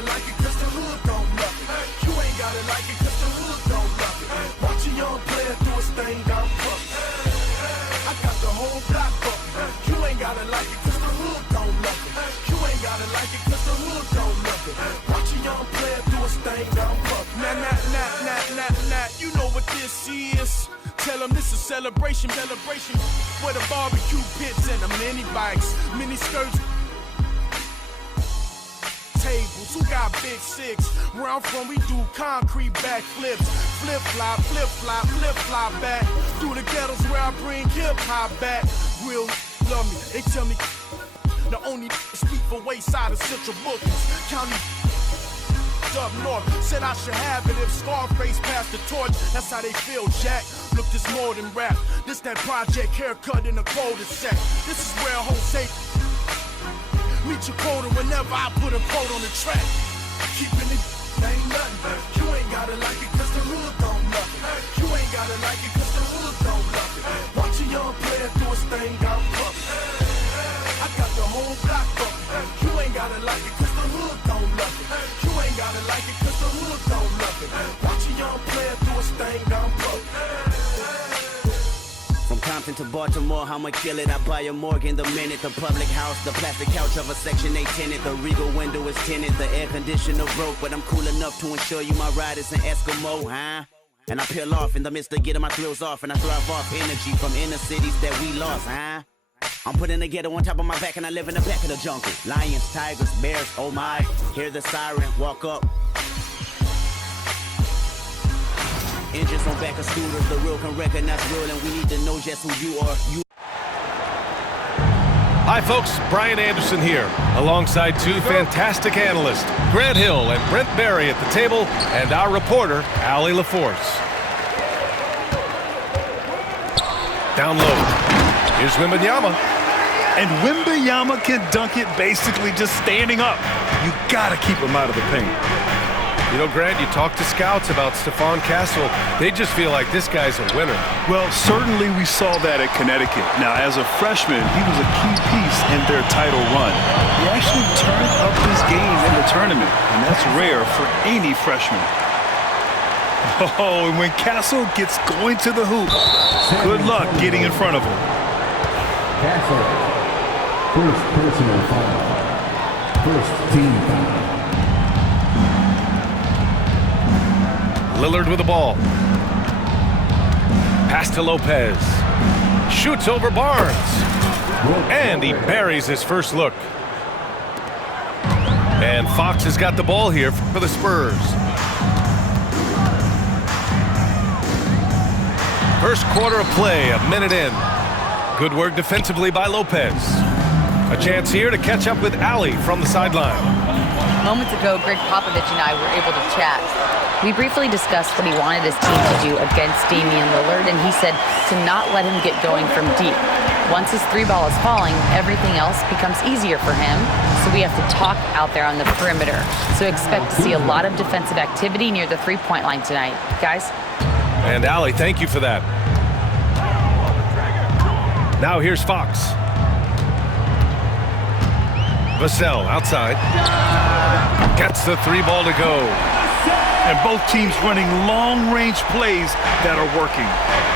gotta like it cause the hood don't love it. You ain't gotta like it cause the hood don't love it. Watch a young player do his thing down public. I got the whole block bumping. You ain't gotta like it cause the hood don't love it. You ain't gotta like it cause the hood don't love it. Watch a young player do his thing down public. Nah, you know what this is. Tell them this is celebration, where the barbecue pits and the mini bikes, mini skirts, tables. Who got big six? Where I'm from, we do concrete backflips, flip flop back through the ghettos where I bring hip hop back. Real love me, they tell me the only speak for wayside is Central Bookings County. Up north, said I should have it if Scarface passed the torch. That's how they feel, Jack. Look, this more than rap. This that project haircut in a cul-de-sac. This is where Jose meet your quota whenever I put a quote on the track. Keeping it ain't nothing. You ain't gotta like it cause the hood don't love it. You ain't gotta like it cause the hood don't love it. Watch a young player do his thing down public. I got the whole block bumping. You ain't gotta like it cause the hood don't love it. You ain't gotta like it cause the hood don't love it. Watch a young player do his thing down public. From Compton to Baltimore, I'ma kill it. I buy a Morgan the minute. The public house, the plastic couch of a Section 8 tenant. The Regal window is tinted. The air conditioner broke, but I'm cool enough to ensure you my ride is an Eskimo, huh? And I peel off in the midst of getting my thrills off, and I thrive off energy from inner cities that we lost, huh? I'm putting the ghetto on top of my back, and I live in the back of the jungle. Lions, tigers, bears, oh my. Hear the siren, walk up. Engines on back of scooters, the real can recognize real, and we need to know just who you are. Hi folks, Brian Anderson here, alongside two fantastic analysts, Grant Hill and Brent Barry at the table, and our reporter, Allie LaForce. Down low, here's Wembanyama. And Wembanyama can dunk it basically just standing up. You gotta keep him out of the paint. You know, Grant, you talk to scouts about Stephon Castle. They just feel like this guy's a winner. Well, certainly we saw that at Connecticut. Now, as a freshman, he was a key piece in their title run. He actually turned up his game in the tournament, and that's rare for any freshman. Oh, and when Castle gets going to the hoop, good luck getting in front of him. Castle, first personal foul. First team foul. Lillard with the ball. Pass to Lopez. Shoots over Barnes. And he buries his first look. And Fox has got the ball here for the Spurs. First quarter of play, a minute in. Good work defensively by Lopez. A chance here to catch up with Allie from the sideline. Moments ago, Greg Popovich and I were able to chat. We briefly discussed what he wanted his team to do against Damian Lillard, and he said to not let him get going from deep. Once his three ball is falling, everything else becomes easier for him, so we have to talk out there on the perimeter. So expect to see a lot of defensive activity near the three-point line tonight. Guys? And Allie, thank you for that. Now here's Fox. Vassell outside. Gets the three ball to go. And both teams running long-range plays that are working.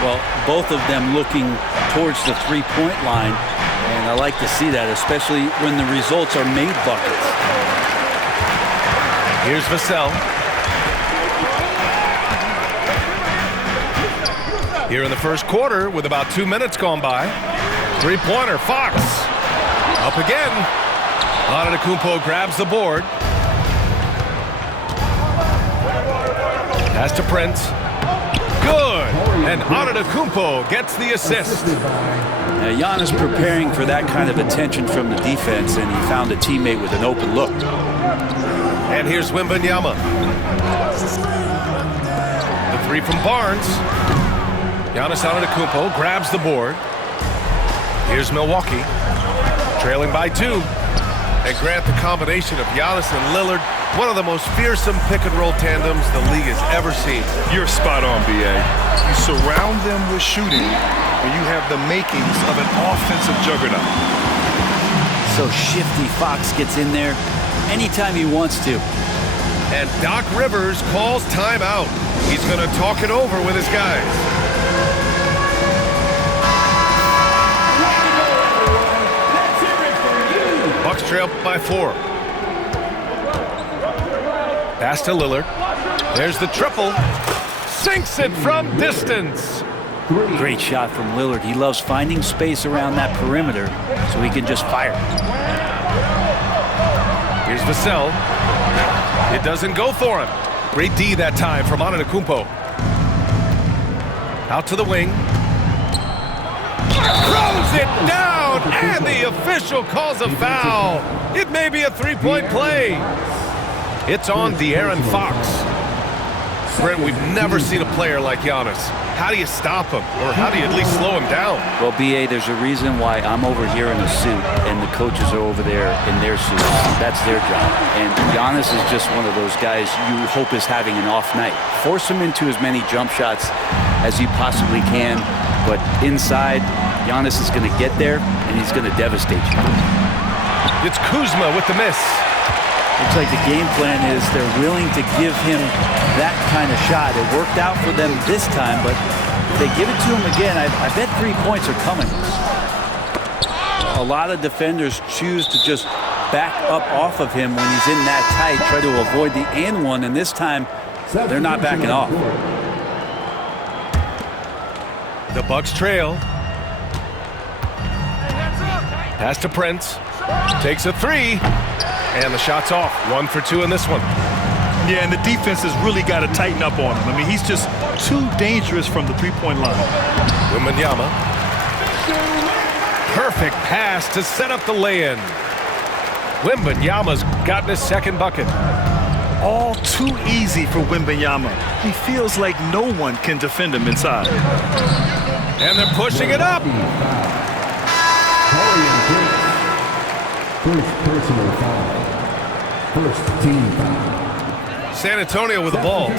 Well, both of them looking towards the three-point line, and I like to see that, especially when the results are made buckets. Here's Vassell. Here in the first quarter, with about 2 minutes gone by. Three-pointer, Fox. Up again. Antetokounmpo grabs the board. Pass to Prince. Good. And Antetokounmpo gets the assist. Now, Giannis preparing for that kind of attention from the defense, and he found a teammate with an open look. And here's Wembanyama. The three from Barnes. Giannis Antetokounmpo grabs the board. Here's Milwaukee, trailing by 2. And Grant, the combination of Giannis and Lillard, one of the most fearsome pick-and-roll tandems the league has ever seen. You're spot on, B.A. You surround them with shooting, and you have the makings of an offensive juggernaut. So shifty Fox gets in there anytime he wants to. And Doc Rivers calls timeout. He's going to talk it over with his guys. Bucks trail by 4. Pass to Lillard. There's the triple. Sinks it from distance. Great shot from Lillard. He loves finding space around that perimeter so he can just fire. Here's Vassell. It doesn't go for him. Great D that time from Antetokounmpo. Out to the wing. Throws it down, and the official calls a foul. It may be a three-point play. It's on De'Aaron Fox. Brent, we've never seen a player like Giannis. How do you stop him, or how do you at least slow him down? Well, B.A., there's a reason why I'm over here in a suit and the coaches are over there in their suits. That's their job. And Giannis is just one of those guys you hope is having an off night. Force him into as many jump shots as you possibly can, but inside, Giannis is going to get there, and he's going to devastate you. It's Kuzma with the miss. Looks like the game plan is they're willing to give him that kind of shot. It worked out for them this time, but if they give it to him again, I bet 3 points are coming. A lot of defenders choose to just back up off of him when he's in that tight, try to avoid the and one, and this time they're not backing off. The Bucks trail. Pass to Prince. Takes a three. And the shot's off. 1 for 2 in this one. Yeah, and the defense has really got to tighten up on him. I mean, he's just too dangerous from the three-point line. Wembanyama. Perfect pass to set up the lay-in. Wembanyama's gotten his second bucket. All too easy for Wembanyama. He feels like no one can defend him inside. And they're pushing it up. First personal foul. First team foul. San Antonio with the ball.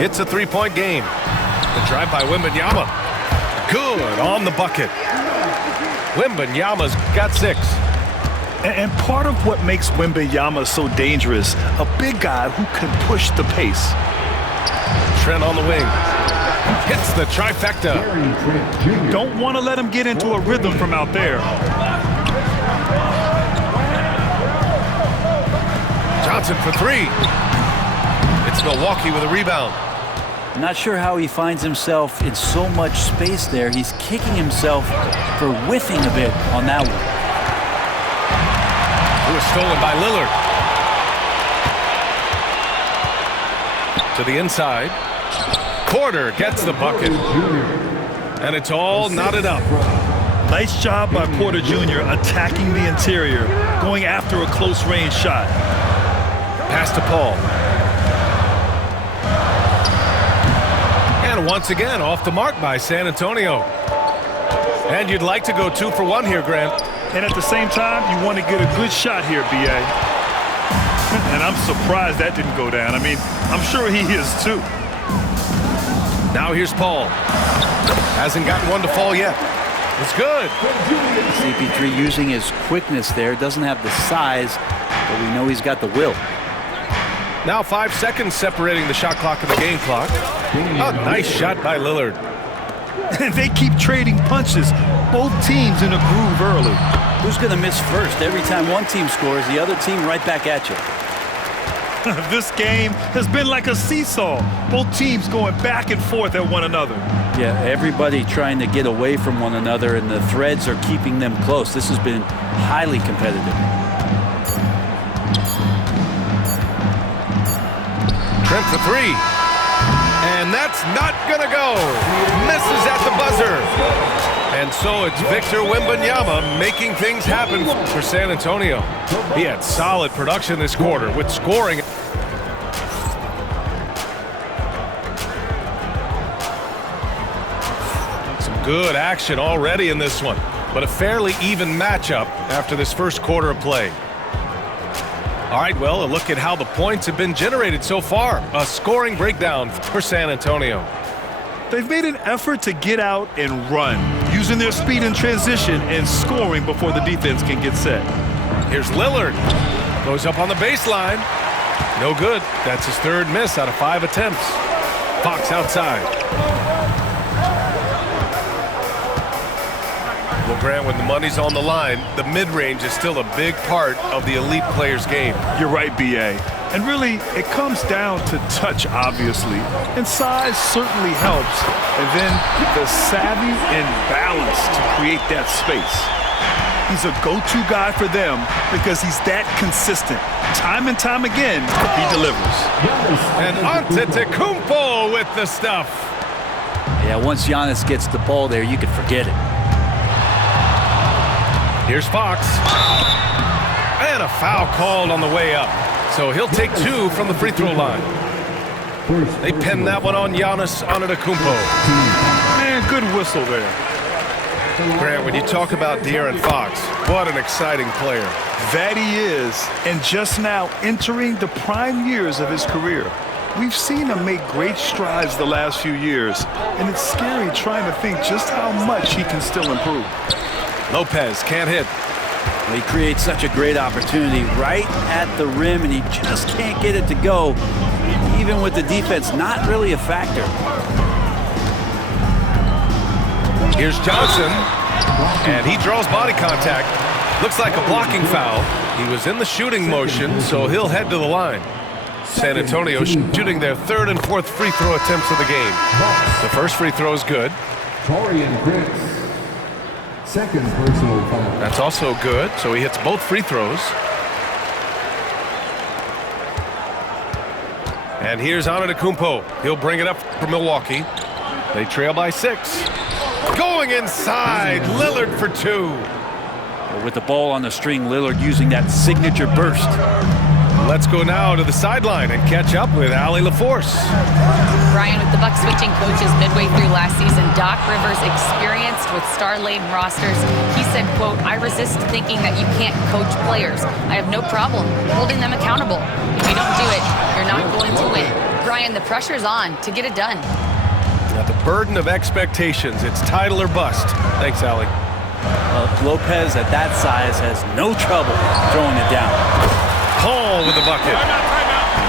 It's a three-point game. The drive by Wembanyama. Good on the bucket. Wembanyama's got 6. And part of what makes Wembanyama so dangerous, a big guy who can push the pace. Trent on the wing. Hits the trifecta. You don't want to let him get into a rhythm from out there. Johnson for 3. It's Milwaukee with a rebound. Not sure how he finds himself in so much space there. He's kicking himself for whiffing a bit on that one. It was stolen by Lillard. To the inside. Porter gets the bucket. And it's all knotted up. Nice job by Porter Jr. attacking the interior, going after a close-range shot. Pass to Paul. And once again, off the mark by San Antonio. And you'd like to go 2 for 1 here, Grant. And at the same time, you want to get a good shot here, B.A. And I'm surprised that didn't go down. I mean, I'm sure he is too. Now here's Paul. Hasn't gotten one to fall yet. It's good. CP3 using his quickness there. Doesn't have the size, but we know he's got the will. Now 5 seconds separating the shot clock and the game clock. A nice shot by Lillard. And they keep trading punches. Both teams in a groove early. Who's going to miss first? Every time one team scores, the other team right back at you. This game has been like a seesaw. Both teams going back and forth at one another. Yeah, everybody trying to get away from one another, and the threads are keeping them close. This has been highly competitive. Trent for 3. And that's not gonna go. Misses at the buzzer. And so it's Victor Wembanyama making things happen for San Antonio. He had solid production this quarter with scoring. Some good action already in this one, but a fairly even matchup after this first quarter of play. All right, well, a look at how the points have been generated so far. A scoring breakdown for San Antonio. They've made an effort to get out and run, using their speed in transition and scoring before the defense can get set. Here's Lillard. Goes up on the baseline. No good. That's his third miss out of 5 attempts. Fox outside. Well, Grant, when the money's on the line, the mid-range is still a big part of the elite player's game. You're right, B.A. And really, it comes down to touch, obviously. And size certainly helps. And then the savvy and balance to create that space. He's a go-to guy for them because he's that consistent. Time and time again, he delivers. And Antetokounmpo with the stuff. Yeah, once Giannis gets the ball there, you can forget it. Here's Fox. And a foul called on the way up. So he'll take 2 from the free throw line. They pin that one on Giannis Antetokounmpo. Man, good whistle there. Grant, when you talk about De'Aaron Fox, what an exciting player. That he is, and just now entering the prime years of his career. We've seen him make great strides the last few years, and it's scary trying to think just how much he can still improve. Lopez can't hit. Well, he creates such a great opportunity right at the rim, and he just can't get it to go, even with the defense not really a factor. Here's Johnson, and he draws body contact. Looks like a blocking foul. He was in the shooting motion, so he'll head to the line. San Antonio shooting their 3rd and 4th free throw attempts of the game. The first free throw is good. Torian Griggs. Second personal foul. That's also good, so he hits both free throws. And here's Antetokounmpo. He'll bring it up for Milwaukee. They trail by 6. Going inside, Lillard for 2. With the ball on the string, Lillard using that signature burst. Let's go now to the sideline and catch up with Allie LaForce. Brian, with the Bucks switching coaches midway through last season, Doc Rivers, experienced with star-laden rosters, he said, quote, "I resist thinking that you can't coach players. I have no problem holding them accountable. If you don't do it, you're not going to win." Brian, the pressure's on to get it done. Now the burden of expectations, it's title or bust. Thanks, Allie. Lopez at that size has no trouble throwing it down. Paul with the bucket.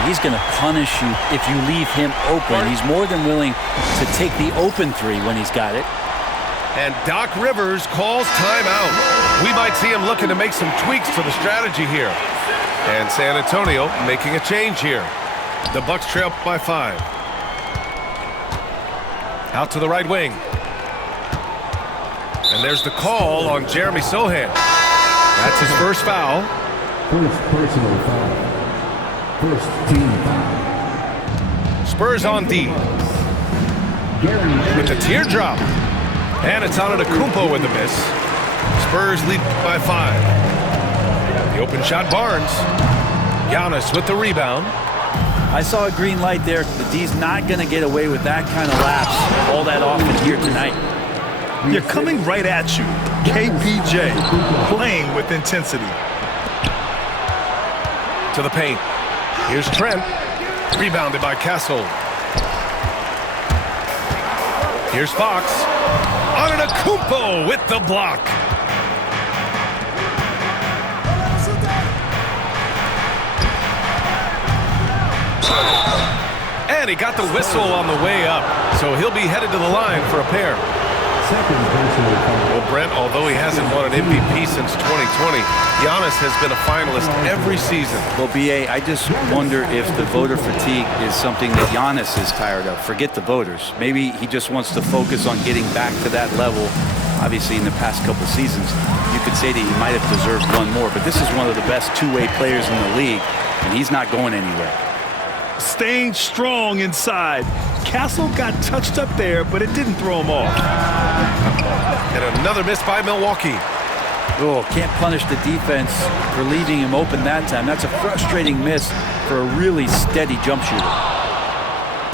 He's going to punish you if you leave him open. He's more than willing to take the open 3 when he's got it. And Doc Rivers calls timeout. We might see him looking to make some tweaks to the strategy here. And San Antonio making a change here. The Bucks trail by 5. Out to the right wing. And there's the call on Jeremy Sohan. That's his first foul. First personal foul. First team foul. Spurs on D. With the teardrop. And it's Antetokounmpo with the miss. Spurs lead by 5. The open shot, Barnes. Giannis with the rebound. I saw a green light there. The D's not going to get away with that kind of lapse all that often here tonight. You're coming right at you. KPJ playing with intensity. To the paint. Here's Trent. Rebounded by Castle. Here's Fox. Antetokounmpo with the block. And he got the whistle on the way up, so he'll be headed to the line for a pair. Second personal foul. Well, Brent, although he hasn't won an MVP since 2020, Giannis has been a finalist every season. Well, B.A., I just wonder if the voter fatigue is something that Giannis is tired of. Forget the voters. Maybe he just wants to focus on getting back to that level. Obviously, in the past couple seasons, you could say that he might have deserved one more, but this is one of the best two-way players in the league, and he's not going anywhere. Staying strong inside. Castle got touched up there, but it didn't throw him off. And another miss by Milwaukee. Oh, can't punish the defense for leaving him open that time. That's a frustrating miss for a really steady jump shooter.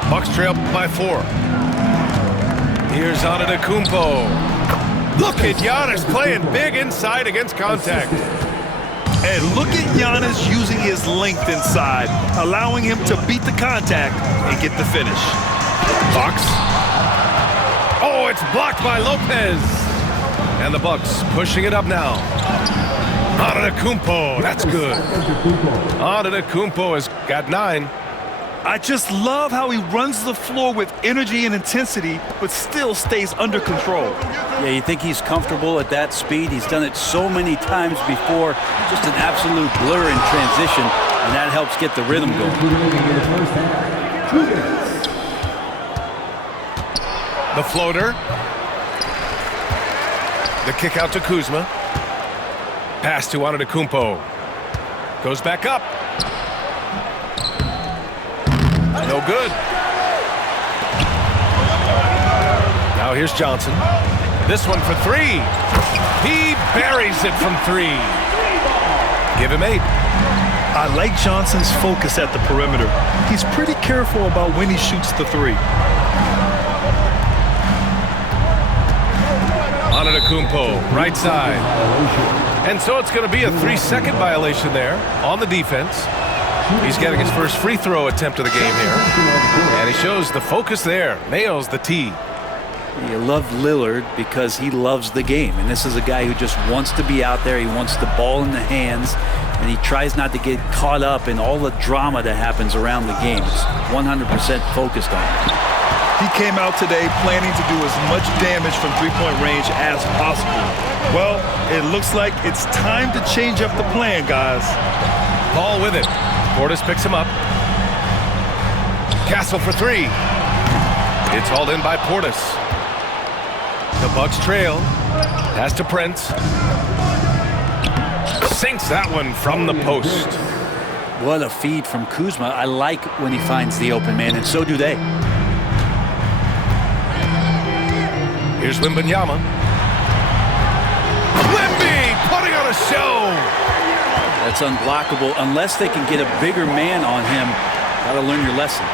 Bucks trail by 4. Here's Antetokounmpo. Look at Giannis playing big inside against contact. And look at Giannis using his length inside, allowing him to beat the contact and get the finish. Fox. Oh, it's blocked by Lopez. And the Bucks pushing it up now. Antetokounmpo, that's good. Antetokounmpo has got 9. I just love how he runs the floor with energy and intensity, but still stays under control. Yeah, you think he's comfortable at that speed? He's done it so many times before. Just an absolute blur in transition, and that helps get the rhythm going. The floater. The kick out to Kuzma. Pass to Antetokounmpo. Goes back up. No good. Now here's Johnson. This one for 3. He buries it from 3. Give him 8. I like Johnson's focus at the perimeter. He's pretty careful about when he shoots the 3. Antetokounmpo, right side. And so it's going to be a 3-second violation there on the defense. He's getting his first free throw attempt of the game here. And he shows the focus there. Nails the tee. You love Lillard because he loves the game. And this is a guy who just wants to be out there. He wants the ball in the hands. And he tries not to get caught up in all the drama that happens around the game. It's 100% focused on it. He came out today planning to do as much damage from three-point range as possible. Well, it looks like it's time to change up the plan, guys. Ball with it. Portis picks him up. Castle for 3. It's hauled in by Portis. The Bucks trail. Pass to Prince. Sinks that one from the post. What a feed from Kuzma. I like when he finds the open man, and so do they. Here's Wembanyama. Wemby putting on a show. That's unblockable unless they can get a bigger man on him. Got to learn your lesson.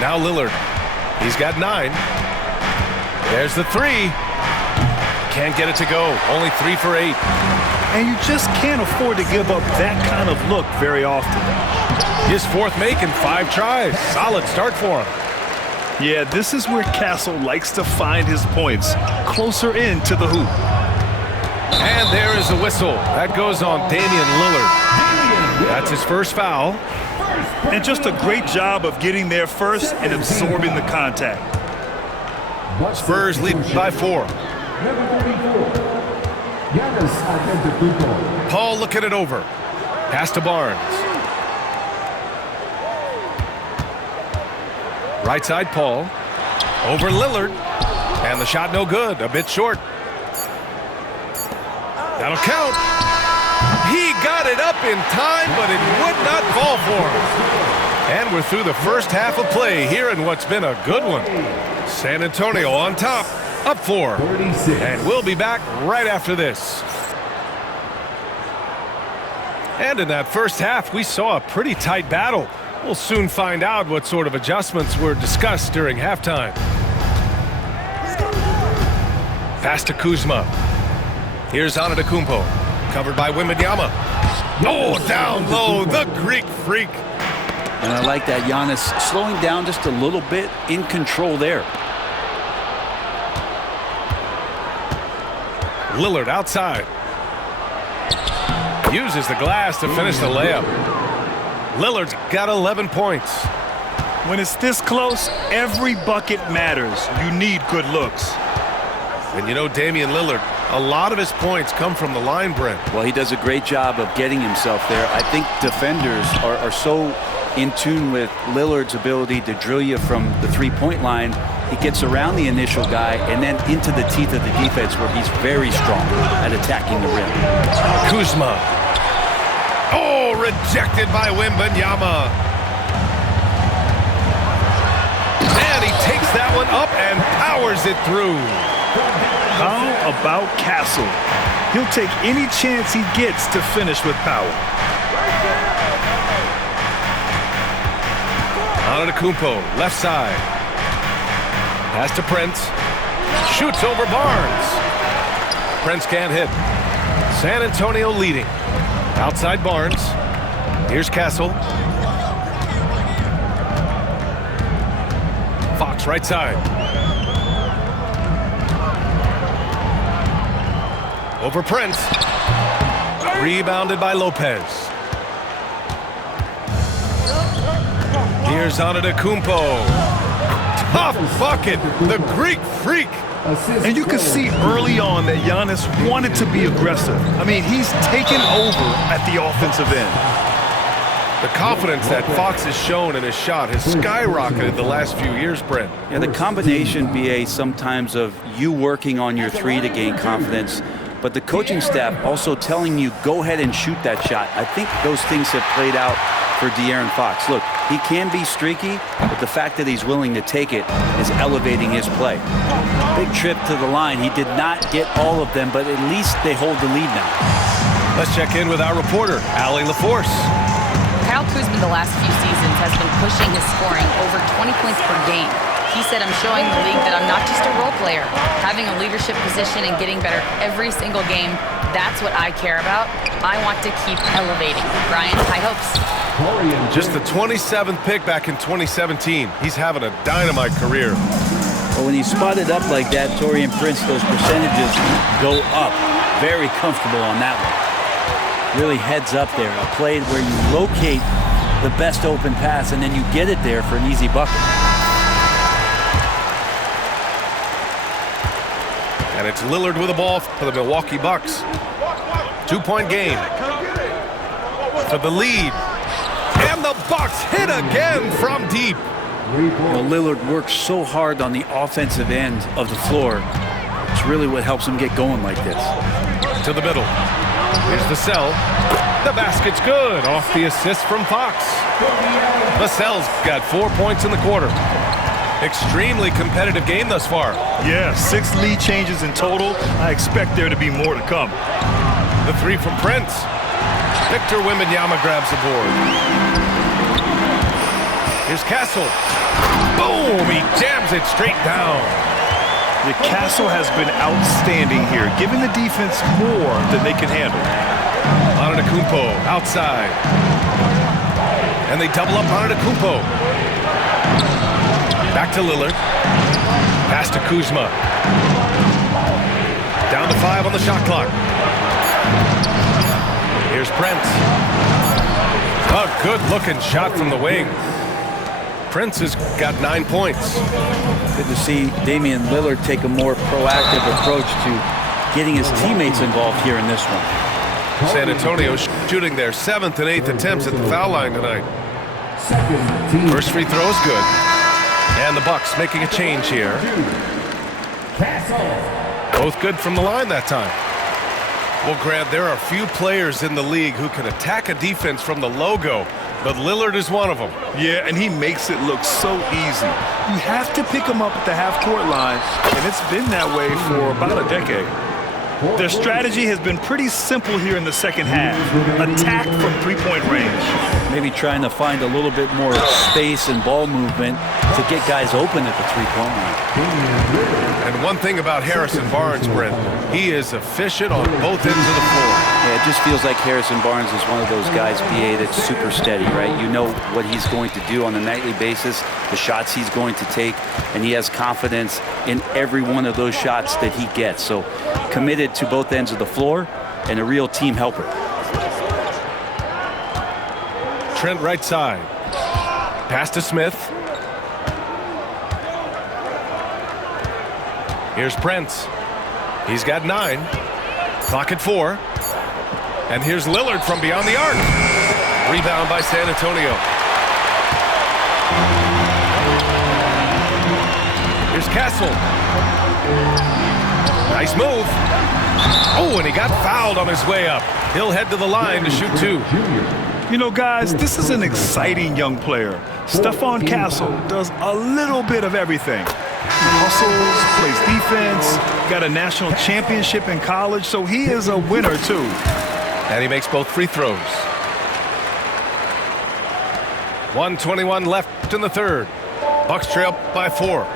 Now Lillard. He's got 9. There's the 3. Can't get it to go. Only 3 for 8. And you just can't afford to give up that kind of look very often. His 4th make in 5 tries. Solid start for him. Yeah, this is where Castle likes to find his points. Closer in to the hoop. And there is a whistle. That goes on Damian Lillard. That's his first foul. And just a great job of getting there first and absorbing the contact. Spurs lead by 4. Paul looking it over. Pass to Barnes. Right side, Paul. Over Lillard. And the shot no good. A bit short. That'll count. He got it up in time, but it would not fall for him. And we're through the first half of play here in what's been a good one. San Antonio on top, up 4. And we'll be back right after this. And in that first half, we saw a pretty tight battle. We'll soon find out what sort of adjustments were discussed during halftime. Pass to Kuzma. Here's Antetokounmpo, covered by Wembanyama. Oh, down low, the Greek freak. And I like that Giannis slowing down just a little bit, in control there. Lillard outside. Uses the glass to finish the layup. Lillard's got 11 points. When it's this close, every bucket matters. You need good looks. And you know Damian Lillard, a lot of his points come from the line, Brent. Well, he does a great job of getting himself there. I think defenders are so in tune with Lillard's ability to drill you from the three-point line. He gets around the initial guy and then into the teeth of the defense where he's very strong at attacking the rim. Kuzma. Oh, rejected by Wembanyama. And he takes that one up and powers it through. How about Castle? He'll take any chance he gets to finish with power. Antetokounmpo, left side. Pass to Prince. Shoots over Barnes. Prince can't hit. San Antonio leading. Outside Barnes. Here's Castle. Fox right side. Over Prince. Rebounded by Lopez. Here's Antetokounmpo. Tough bucket. The Greek freak. And you can see early on that Giannis wanted to be aggressive. I mean, he's taken over at the offensive end. The confidence that Fox has shown in his shot has skyrocketed the last few years, Brent. Yeah, the combination, BA, sometimes of you working on your three to gain confidence, but the coaching staff also telling you, go ahead and shoot that shot. I think those things have played out for De'Aaron Fox. Look, he can be streaky, but the fact that he's willing to take it is elevating his play. Big trip to the line. He did not get all of them, but at least they hold the lead now. Let's check in with our reporter, Allie LaForce. Kyle Kuzma the last few seasons has been pushing his scoring over 20 points per game. He said, I'm showing the league that I'm not just a role player. Having a leadership position and getting better every single game, that's what I care about. I want to keep elevating. Brian, high hopes. Just the 27th pick back in 2017. He's having a dynamite career. Well, when he's spotted up like that, Taurean Prince, those percentages go up. Very comfortable on that one. Really heads up there. A play where you locate the best open pass and then you get it there for an easy bucket. And it's Lillard with the ball for the Milwaukee Bucks. 2-point game for the lead. And the Bucks hit again from deep. Lillard works so hard on the offensive end of the floor. It's really what helps him get going like this. To the middle. Here's the Vassell. The basket's good. Off the assist from Fox. Vassell's got 4 points in the quarter. Extremely competitive game thus far. Yeah, 6 lead changes in total. I expect there to be more to come. The three from Prince. Victor Wembanyama grabs the board. Here's Castle. Boom! He jams it straight down. The Castle has been outstanding here, giving the defense more than they can handle. Antetokounmpo outside. And they double up Antetokounmpo. Back to Lillard. Pass to Kuzma. Down to 5 on the shot clock. Here's Prince. A good-looking shot from the wing. Prince has got 9 points. Good to see Damian Lillard take a more proactive approach to getting his teammates involved here in this one. San Antonio shooting their 7th and 8th attempts at the foul line tonight. First free throw is good. And the Bucks making a change here. Both good from the line that time. Well, Grant, there are few players in the league who can attack a defense from the logo, but Lillard is one of them. Yeah, and he makes it look so easy. You have to pick him up at the half-court line, and it's been that way for about a decade. Their strategy has been pretty simple here in the second half. Attack from three-point range. Maybe trying to find a little bit more space and ball movement to get guys open at the three-point line. And one thing about Harrison Barnes, Brent, he is efficient on both ends of the floor. Yeah, it just feels like Harrison Barnes is one of those guys, BA, that's super steady, right? You know what he's going to do on a nightly basis, the shots he's going to take, and he has confidence in every one of those shots that he gets. So committed to both ends of the floor and a real team helper. Trent right side. Pass to Smith. Here's Prince. He's got 9. Clock at 4. And here's Lillard from beyond the arc. Rebound by San Antonio. Here's Castle. Nice move. Oh, and he got fouled on his way up. He'll head to the line to shoot 2. You know, guys, this is an exciting young player. Stephon Castle does a little bit of everything. He hustles, plays defense, got a national championship in college, so he is a winner, too. And he makes both free throws. 1:21 left in the third. Bucks trail by 4.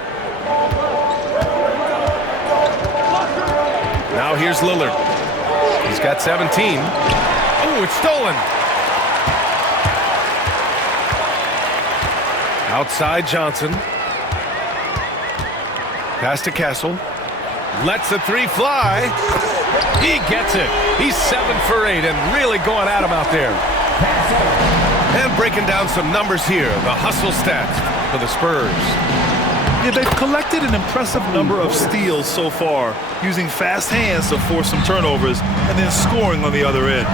Now here's Lillard. He's got 17. Oh, it's stolen. Outside Johnson. Pass to Castle. Lets the 3 fly. He gets it. He's 7 for 8 and really going at him out there. And breaking down some numbers here, the hustle stats for the Spurs. Yeah, they've collected an impressive number of steals so far, using fast hands to force some turnovers and then scoring on the other end.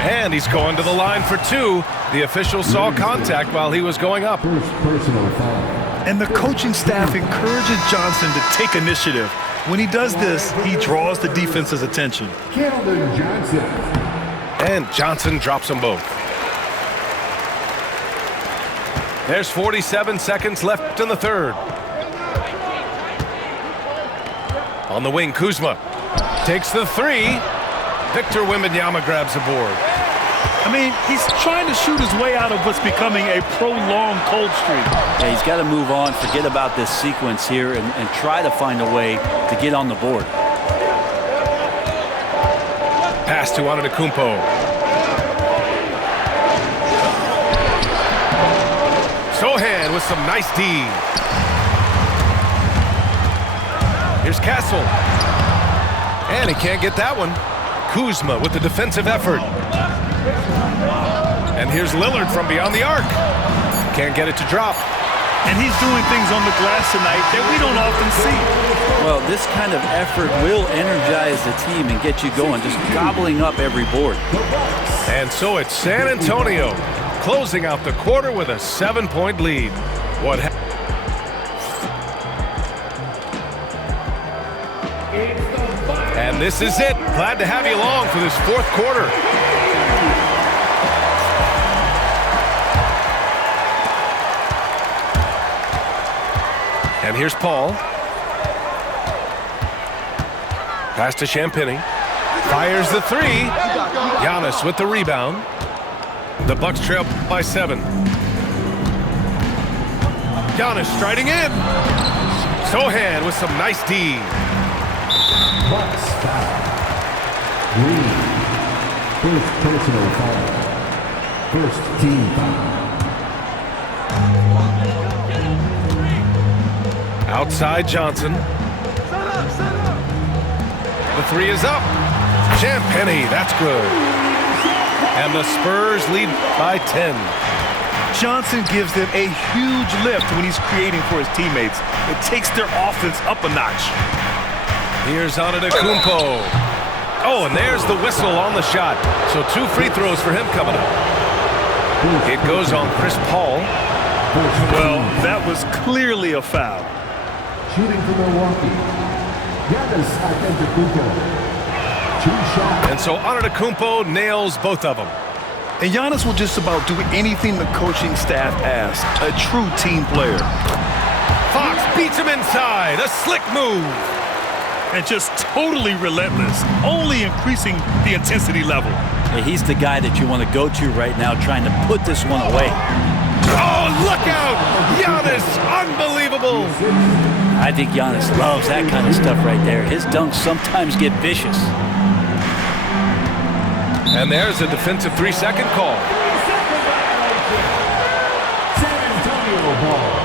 And he's going to the line for 2. The official saw contact while he was going up. First personal foul. And the coaching staff encourages Johnson to take initiative. When he does this, he draws the defense's attention. Keldon Johnson. And Johnson drops them both. There's 47 seconds left in the third. On the wing, Kuzma takes the 3. Victor Wembanyama grabs the board. I mean, he's trying to shoot his way out of what's becoming a prolonged cold streak. Yeah, he's got to move on, forget about this sequence here, and try to find a way to get on the board. Pass to Antetokounmpo. Sohan with some nice D. Here's Castle. And he can't get that one. Kuzma with the defensive effort. And here's Lillard from beyond the arc. Can't get it to drop. And he's doing things on the glass tonight that we don't often see. Well, this kind of effort will energize the team and get you going, just gobbling up every board. And so it's San Antonio closing out the quarter with a 7-point lead. What happened? And this is it. Glad to have you along for this fourth quarter. And here's Paul. Pass to Champagny. Fires the 3. Giannis with the rebound. The Bucks trail by 7. Giannis striding in. Sohan with some nice D. Bucks foul. Green. First personal foul. First team foul. Outside Johnson. The 3 is up. Champagny, that's good. And the Spurs lead by 10. Johnson gives them a huge lift when he's creating for his teammates. It takes their offense up a notch. Here's Antetokounmpo. Oh, and there's the whistle on the shot. So 2 free throws for him coming up. It goes on Chris Paul. Well, that was clearly a foul. Shooting for Milwaukee. Giannis Antetokounmpo. 2 shots. And so Antetokounmpo nails both of them. And Giannis will just about do anything the coaching staff asks. A true team player. Fox beats him inside. A slick move. And just totally relentless, only increasing the intensity level. Yeah, he's the guy that you want to go to right now, trying to put this one away. Oh, look out! Giannis, unbelievable! I think Giannis loves that kind of stuff right there. His dunks sometimes get vicious. And there's a defensive 3-second call. San Antonio ball.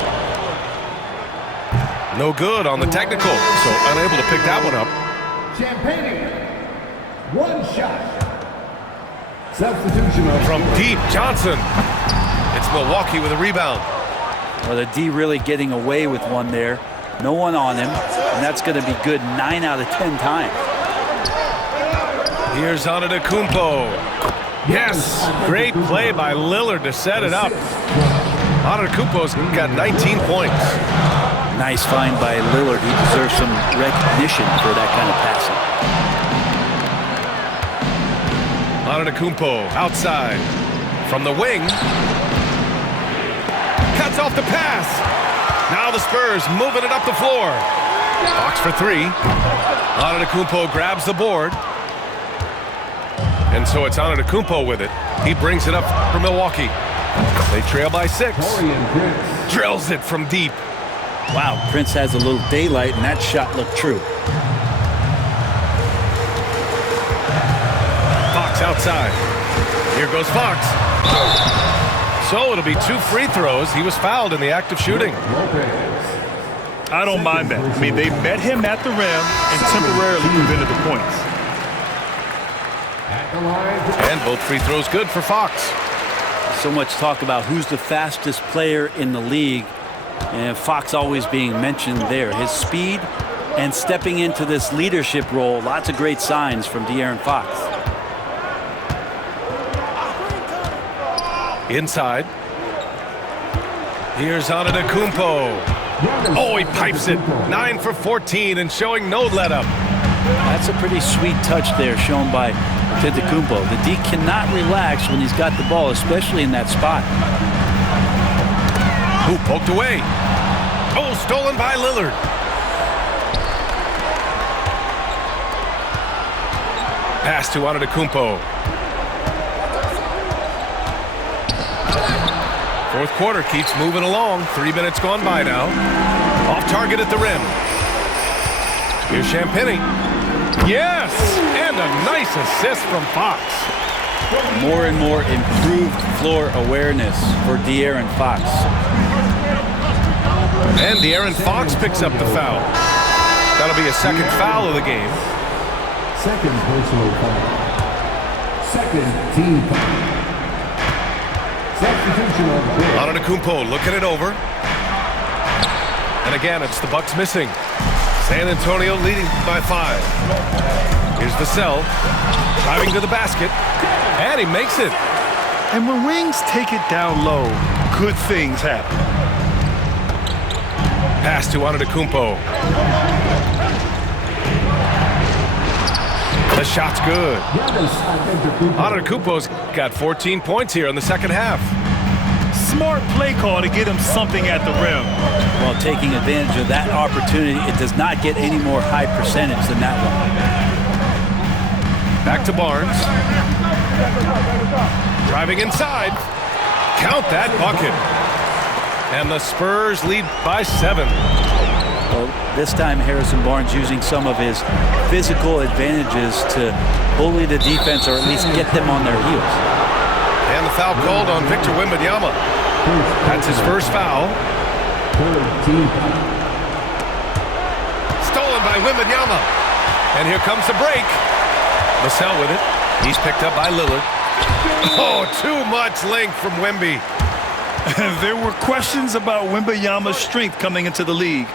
No good on the technical, so unable to pick that one up. Champagny. 1 shot. Substitution From deep, Johnson. It's Milwaukee with a rebound. Well, the D really getting away with one there. No one on him, and that's going to be good 9 out of 10 times. Here's Antetokounmpo. Yes, great play by Lillard to set it up. Antetokounmpo's got 19 points. Nice find by Lillard. He deserves some recognition for that kind of passing. Antetokounmpo outside. From the wing. Cuts off the pass. Now the Spurs moving it up the floor. Fox for 3. Antetokounmpo grabs the board. And so it's Antetokounmpo with it. He brings it up for Milwaukee. They trail by 6. Drills it from deep. Wow, Prince has a little daylight, and that shot looked true. Fox outside. Here goes Fox. So it'll be 2 free throws. He was fouled in the act of shooting. I don't mind that. I mean, they met him at the rim and temporarily prevented the points. And both free throws good for Fox. So much talk about who's the fastest player in the league, and Fox always being mentioned there. His speed and stepping into this leadership role, lots of great signs from De'Aaron Fox. Inside. Here's Antetokounmpo. Oh, he pipes it. 9 for 14 and showing no let-up. That's a pretty sweet touch there shown by Antetokounmpo. The D cannot relax when he's got the ball, especially in that spot. Ooh, poked away. Oh, stolen by Lillard. Pass to Antetokounmpo. Fourth quarter keeps moving along. 3 minutes gone by now. Off target at the rim. Here's Champagnie. Yes! And a nice assist from Fox. More and more improved floor awareness for De'Aaron Fox. And De'Aaron Fox picks up the foul. That'll be a second foul of the game. Second personal foul. Second team foul. Substitution on the court. Antetokounmpo looking it over. And again, it's the Bucks missing. San Antonio leading by 5. Here's Vassell driving to the basket, and he makes it. And when wings take it down low, good things happen. Pass to Antetokounmpo. The shot's good. Antetokounmpo's got 14 points here in the second half. Smart play call to get him something at the rim. While taking advantage of that opportunity, it does not get any more high percentage than that one. Back to Barnes. Driving inside. Count that bucket. And the Spurs lead by 7. Well, this time Harrison Barnes using some of his physical advantages to bully the defense or at least get them on their heels. And the foul called on Victor Wembanyama. That's his first foul. Stolen by Wembanyama. And here comes the break. Vassell with it. He's picked up by Lillard. Oh, too much length from Wemby. There were questions about Wembanyama's strength coming into the league.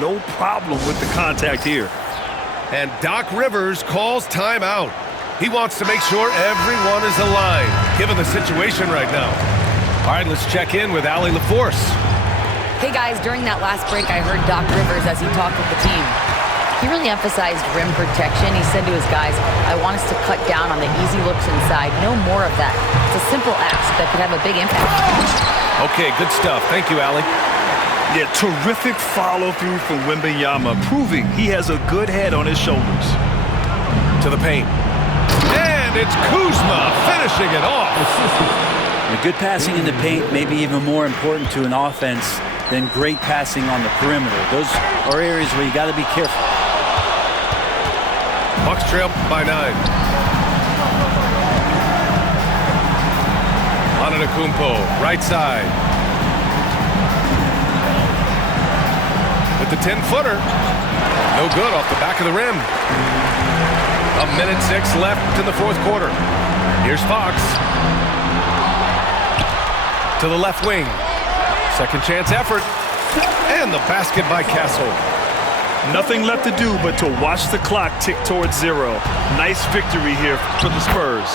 No problem with the contact here. And Doc Rivers calls timeout. He wants to make sure everyone is aligned, given the situation right now. All right, let's check in with Allie LaForce. Hey guys, during that last break, I heard Doc Rivers as he talked with the team. He really emphasized rim protection. He said to his guys, I want us to cut down on the easy looks inside. No more of that. It's a simple ask that could have a big impact. Okay, good stuff. Thank you, Allie. Yeah, terrific follow-through from Wembanyama, proving he has a good head on his shoulders. To the paint. And it's Kuzma finishing it off. And good passing in the paint may be even more important to an offense than great passing on the perimeter. Those are areas where you got to be careful. Bucks trail by 9. Antetokounmpo, right side. With the 10-footer. No good off the back of the rim. 1:06 left in the fourth quarter. Here's Fox. To the left wing. Second chance effort. And the basket by Castle. Nothing left to do but to watch the clock tick towards 0. Nice victory here for the Spurs.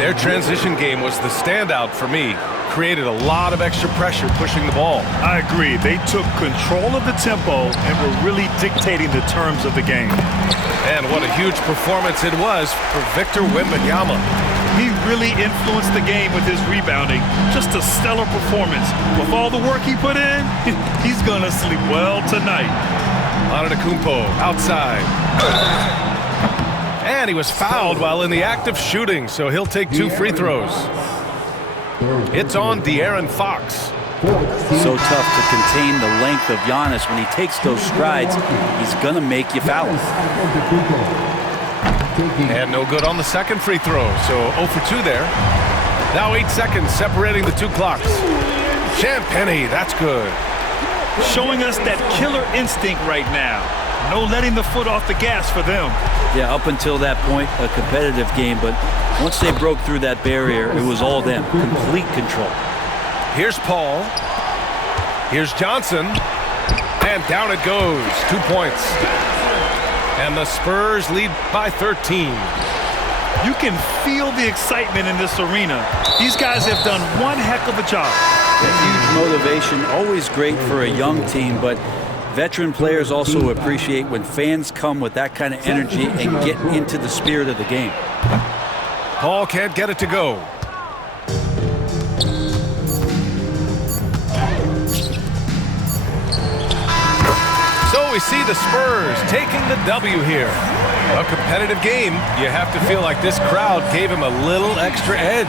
Their transition game was the standout for me. Created a lot of extra pressure pushing the ball. I agree. They took control of the tempo and were really dictating the terms of the game. And what a huge performance it was for Victor Wembanyama. He really influenced the game with his rebounding. Just a stellar performance. With all the work he put in, he's going to sleep well tonight. Antetokounmpo outside. And he was fouled while in the act of shooting, so he'll take 2 free throws. It's on De'Aaron Fox. So tough to contain the length of Giannis. When he takes those strides, he's going to make you foul. And no good on the second free throw, so 0 for 2 there. Now 8 seconds separating the 2 clocks. Champagnie, that's good. showing us that killer instinct right now. No letting the foot off the gas for them. Yeah, up until that point, a competitive game, but once they broke through that barrier, it was all them. Complete control. Here's Paul. Here's Johnson. And down it goes. 2 points. And the Spurs lead by 13. You can feel the excitement in this arena. These guys have done one heck of a job. That huge motivation, always great for a young team, but veteran players also appreciate when fans come with that kind of energy and get into the spirit of the game. Paul can't get it to go. So we see the Spurs taking the W here. A competitive game. You have to feel like this crowd gave him a little extra edge.